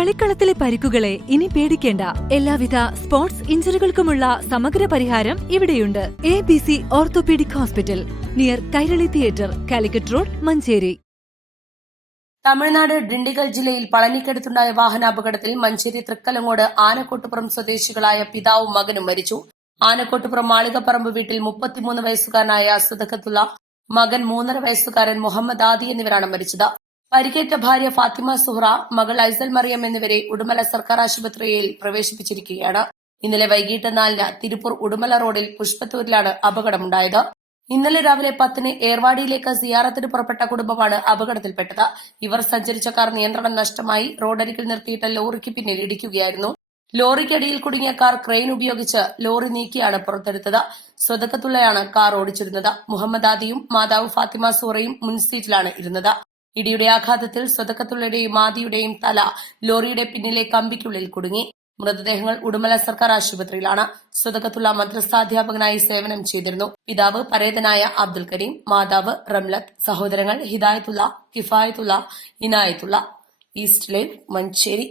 കളിക്കളത്തിലെ പരിക്കുകളെ ഇനി പേടിക്കേണ്ട. എല്ലാവിധ സ്പോർട്സ് ഇഞ്ചുറികൾക്കുമുള്ള സമഗ്ര പരിഹാരം ഇവിടെയുണ്ട്. ABC orthopaedic hospital, near Kairali theatre, Calicut road, Manjeri. Tamil Nadu Dindigul ജില്ലയിൽ പളനിക്കടുത്തുണ്ടായ വാഹനാപകടത്തിൽ മഞ്ചേരി തൃക്കലങ്ങോട് ആനക്കോട്ടുപുറം സ്വദേശികളായ പിതാവും മകനും മരിച്ചു. ആനക്കോട്ടുപുറം മാളികപ്പറമ്പ് വീട്ടിൽ 33 വയസ്സുകാരനായ സുദഖത്തുള്ള, മകൻ 3.5 വയസ്സുകാരൻ മുഹമ്മദ് ആദി എന്നിവരാണ് മരിച്ചത്. പരിക്കേറ്റ ഭാര്യ ഫാത്തിമ സുഹ്റ, മകൾ ഐസൽ മറിയം എന്നിവരെ ഉടുമല സർക്കാർ ആശുപത്രിയിൽ പ്രവേശിപ്പിച്ചിരിക്കുകയാണ്. ഇന്നലെ വൈകിട്ട് 4-ന് തിരുപ്പൂർ ഉടുമല റോഡിൽ പുഷ്പത്തൂരിലാണ് അപകടമുണ്ടായത്. ഇന്നലെ രാവിലെ 10-ന് ഏർവാടിയിലേക്ക് സിയാറത്തിന് പുറപ്പെട്ട കുടുംബമാണ് അപകടത്തിൽപ്പെട്ടത്. ഇവർ സഞ്ചരിച്ച കാർ നിയന്ത്രണം നഷ്ടമായി റോഡരികിൽ നിർത്തിയിട്ട ലോറിക്ക് പിന്നിൽ ഇടിക്കുകയായിരുന്നു. ലോറിക്കടിയിൽ കുടുങ്ങിയ കാർ ക്രെയിൻ ഉപയോഗിച്ച് ലോറി നീക്കിയാണ് പുറത്തെടുത്തത്. സ്വതക്കത്തുള്ളയാണ് കാർ ഓടിച്ചിരുന്നത്. മുഹമ്മദ് ആദിയും മാതാവ് ഫാത്തിമ സൂറയും മുൻസീറ്റിലാണ് ഇരുന്നത്. ഇടിയുടെ ആഘാതത്തിൽ സ്വതക്കത്തുള്ളയുടെയും ആദിയുടെയും തല ലോറിയുടെ പിന്നിലെ കമ്പിക്കുള്ളിൽ കുടുങ്ങി. മൃതദേഹങ്ങൾ ഉടുമല സർക്കാർ ആശുപത്രിയിലാണ്. സ്വതക്കത്തുള്ള മദ്രസാധ്യാപകനായി സേവനം ചെയ്തിരുന്നു. പിതാവ് പരേതനായ അബ്ദുൽ കരീം, മാതാവ് റംലത്ത്, സഹോദരങ്ങൾ ഹിദായത്തുള്ള, കിഫായത്തുള്ള, ഇനായത്തുള്ള. East live, Manjeri.